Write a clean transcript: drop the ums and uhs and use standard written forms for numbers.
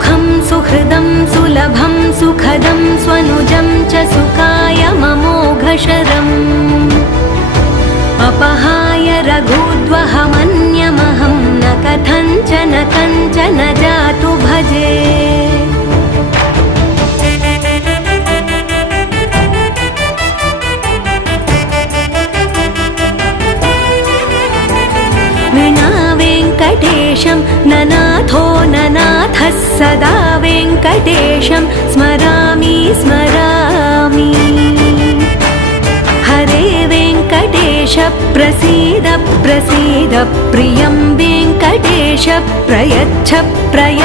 सुखं सुहृदं सुलभं सुखदं स्वनुजं च सुखाय ममोघशरम् अपहाय रघुद्वहमन्यमहं न कथञ्चन कञ्चन जातु भजे। विना वेङ्कटेशं ननाथो ननाथः सदा वेङ्कटेशं स्मरामि स्मरामि। हरे वेङ्कटेश प्रसीद प्रसीद प्रियं वेङ्कटेश प्रयच्छ प्रयच्छ।